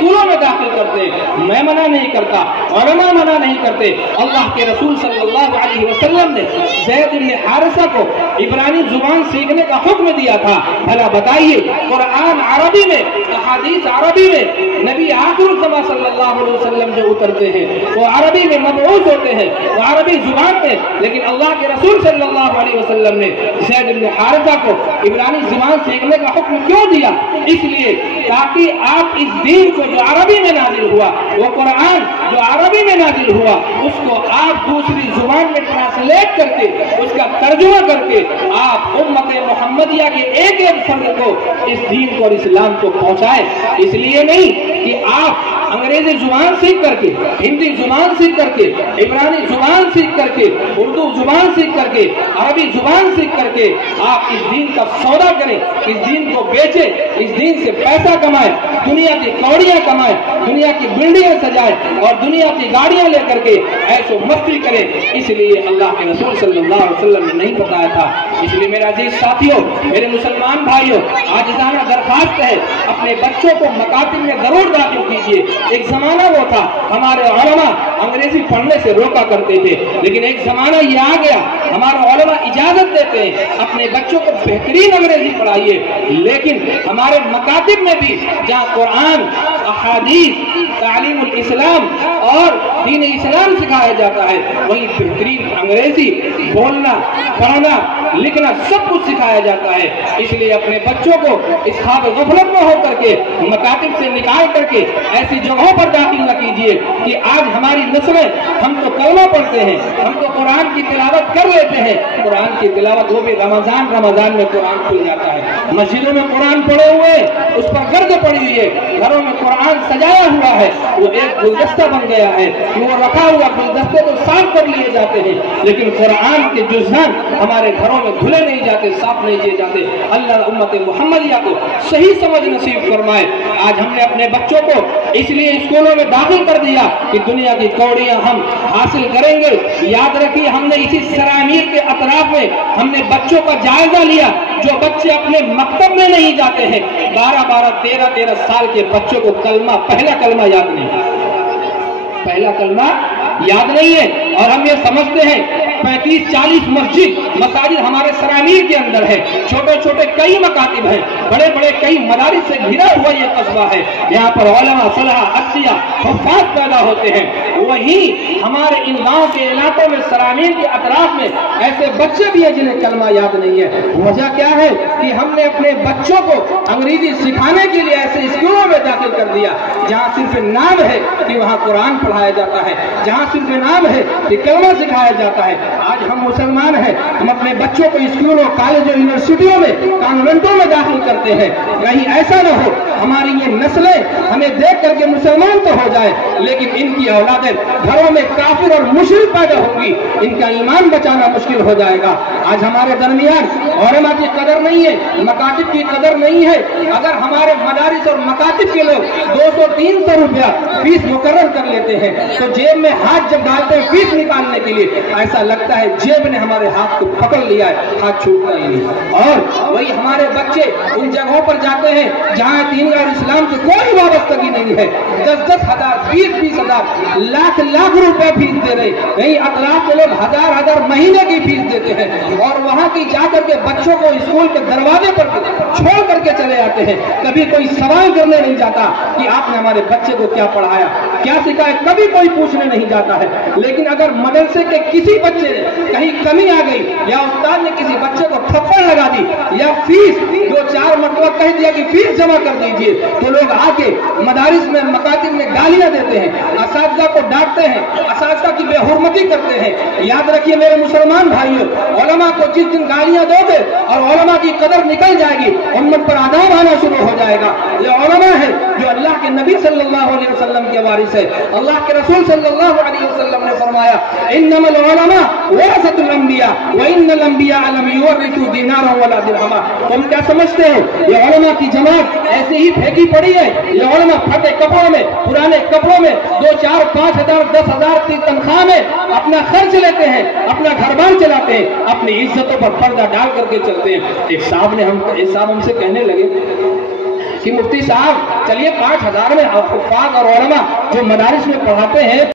اسکولوں میں داخل کرتے ہیں، میں منع نہیں کرتا، علماء منع نہیں کرتے۔ اللہ کے رسول صلی اللہ علیہ وسلم نے زید بن حارثہ کو عبرانی زبان سیکھنے کا حکم دیا تھا۔ بھلا بتائیے، قرآن عربی میں، احادیث عربی میں، نبی آخر الزمان صلی اللہ علیہ وسلم جو اترتے ہیں وہ عربی میں مبعوث ہوتے ہیں، وہ عربی زبان میں، لیکن اللہ کے رسول صلی اللہ علیہ وسلم نے زید بن حارثہ کو عبرانی زبان سیکھنے کا حکم کیوں دیا؟ اس لیے تاکہ آپ اس دین کو جو عربی میں نازل ہوا، وہ قرآن جو عربی میں نازل ہوا، اس کو آپ دوسری زبان میں ٹرانسلیٹ کر کے، اس کا ترجمہ کر کے آپ امت محمدیہ کے ایک ایک فرد کو اس دین کو اور اسلام کو پہنچائے۔ اس لیے نہیں کہ آپ انگریزی زبان سیکھ کر کے، ہندی زبان سیکھ کر کے، عبرانی زبان سیکھ کر کے، اردو زبان سیکھ کر کے، عربی زبان سیکھ کر کے آپ اس دین کا سودا کریں، اس دین کو بیچیں، اس دین سے پیسہ کمائیں، دنیا کی کوڑیاں کمائیں، دنیا کی بلڈنگیں سجائیں اور دنیا کی گاڑیاں لے کر کے ایسو مستی کریں۔ اس لیے اللہ کے رسول صلی اللہ علیہ وسلم نے نہیں بتایا تھا۔ اس لیے میرے عزیز ساتھیوں، میرے مسلمان بھائیوں، عاجزانہ درخواست ہے، اپنے بچوں کو مکاتب میں ضرور داخل کیجیے۔ ایک زمانہ وہ تھا ہمارے علماء انگریزی پڑھنے سے روکا کرتے تھے، لیکن ایک زمانہ یہ آ گیا ہمارے علماء اجازت دیتے ہیں اپنے بچوں کو بہترین انگریزی پڑھائیے، لیکن ہمارے مکاتب میں بھی جہاں قرآن، احادیث، تعلیم الاسلام اور دین اسلام سکھایا جاتا ہے، وہیں بہترین انگریزی بولنا، پڑھنا، لکھنا سب کچھ سکھایا جاتا ہے۔ اس لیے اپنے بچوں کو اس خواب غفلت میں ہو کر کے مکاتب سے نکال کر کے ایسی جگہوں پر داخل نہ کیجیے کہ آج ہماری نسلیں، ہم تو کلمہ پڑھتے ہیں، ہم تو قرآن کی تلاوت کر لیتے ہیں، قرآن کی تلاوت وہ بھی رمضان میں قرآن کھل جاتا ہے، مسجدوں میں قرآن پڑھے ہوئے، اس پر گرد پڑی ہوئی ہے، گھروں میں قرآن سجایا ہوا ہے، وہ ایک گلدستہ بن گیا ہے، وہ رکھا ہوا گلدستے تو صاف کر لیے جاتے ہیں، لیکن قرآن کے جزوان ہمارے گھروں میں دھلے نہیں جاتے، صاف نہیں کیے جاتے۔ اللہ امت محمدیہ کو صحیح سمجھ نصیب فرمائے۔ آج ہم نے اپنے بچوں کو اس لیے اسکولوں میں داخل کر دیا کہ دنیا کی کوڑیاں ہم حاصل کریں گے۔ یاد رکھیے، ہم نے اسی سرامیر کے اطراف میں ہم نے بچوں کا جائزہ لیا، جو بچے اپنے مکتب میں نہیں جاتے ہیں، 12 13 سال کے بچوں کو پہلا کلمہ یاد نہیں، پہلا کلمہ یاد نہیں ہے، اور ہم یہ سمجھتے ہیں 35-40 مساجد ہمارے سرامیر کے اندر ہے، چھوٹے چھوٹے کئی مکاتب ہیں، بڑے بڑے کئی مدارس سے گھرا ہوا یہ قصبہ ہے، یہاں پر علماء، صلحاء، اتقیاء، حفاظ پیدا ہوتے ہیں۔ وہیں ہمارے ان گاؤں کے علاقوں میں سرامیر کے اطراف میں ایسے بچے بھی ہیں جنہیں کلمہ یاد نہیں ہے۔ وجہ کیا ہے کہ ہم نے اپنے بچوں کو انگریزی سکھانے کے لیے ایسے اسکولوں میں داخل کر دیا جہاں صرف نام ہے کہ وہاں قرآن پڑھایا جاتا ہے، جہاں صرف نام ہے کہ کلمہ سکھایا جاتا ہے۔ آج ہم مسلمان ہیں، ہم اپنے بچوں کو اسکولوں، کالج اور یونیورسٹیوں میں، کانوینٹوں میں داخل کرتے ہیں، کہیں ایسا نہ ہو ہماری یہ نسلیں ہمیں دیکھ کر کے مسلمان تو ہو جائے، لیکن ان کی اولادیں گھروں میں کافر اور مشرک پیدا ہوگی، ان کا ایمان بچانا مشکل ہو جائے گا۔ آج ہمارے درمیان علماء کی قدر نہیں ہے، مکاتب کی قدر نہیں ہے۔ اگر ہمارے مدارس اور مکاتب کے لوگ 200-300 روپیہ فیس مقرر کر لیتے ہیں تو جیب میں ہاتھ جب ڈالتے ہیں فیس نکالنے کے لیے، ایسا لگتا ہے جیب نے ہمارے ہاتھ کو پکڑ لیا ہے، ہاتھ چھوٹتا ہی نہیں۔ اور وہی ہمارے بچے ان جگہوں پر جاتے ہیں جہاں دین اور اسلام سے کوئی وابستگی نہیں ہے، 10-10 ہزار، 20-20 ہزار، لاکھ روپے فیس دے رہے، کہیں اطراف کے لوگ ہزار مہینے کی فیس دیتے ہیں، اور وہاں کی جا کر کے بچوں کو اسکول کے دروازے پر چھوڑ کر کے چلے آتے ہیں۔ کبھی کوئی سوال کرنے نہیں جاتا کہ آپ نے ہمارے بچے کو کیا پڑھایا، کیا سکھایا، کبھی کوئی پوچھنے نہیں جاتا ہے۔ لیکن اگر مدرسے کے کسی بچے نے کہیں کمی آ گئی، یا استاد نے کسی بچے کو تھپڑ لگا دی، یا فیس 2-4 مرتبہ کہہ دیا کہ فیس جمع کر دیجئے، تو لوگ آ کے مدارس میں، مکاتب میں گالیاں دیتے ہیں، اساتذہ کو ڈانٹتے ہیں، اساتذہ کی بے حرمتی کرتے ہیں۔ یاد رکھیے میرے مسلمان بھائیوں، علماء کو جس دن گالیاں دو گے اور علماء کی قدر نکل جائے گی، امت پر عذاب آنا شروع ہو جائے گا۔ یہ علماء ہے جو اللہ کے نبی صلی اللہ علیہ وسلم کے وارث ہے۔ اللہ کے رسول صلی اللہ علیہ وسلم نے فرمایا، انما العلماء ورثۃ الانبیاء وان الانبیاء لم یورثوا دینارا ولا درہما۔ تم کیا سمجھتے ہو یہ علماء کی جماعت ایسے ہی پھینکی پڑی ہے؟ یہ علماء پھٹے کپڑوں میں، پرانے کپڑوں میں 2-4-5 ہزار 10 ہزار کی تنخواہ میں اپنا خرچ لیتے ہیں، اپنا گھر بار چلاتے ہیں، اپنی عزتوں پر پردہ ڈال کر کے چلتے ہیں۔ ایک صاحب ہم سے کہنے لگے کہ مفتی صاحب چلیے 5000 میں حفاظ اور علماء جو مدارس میں پڑھاتے ہیں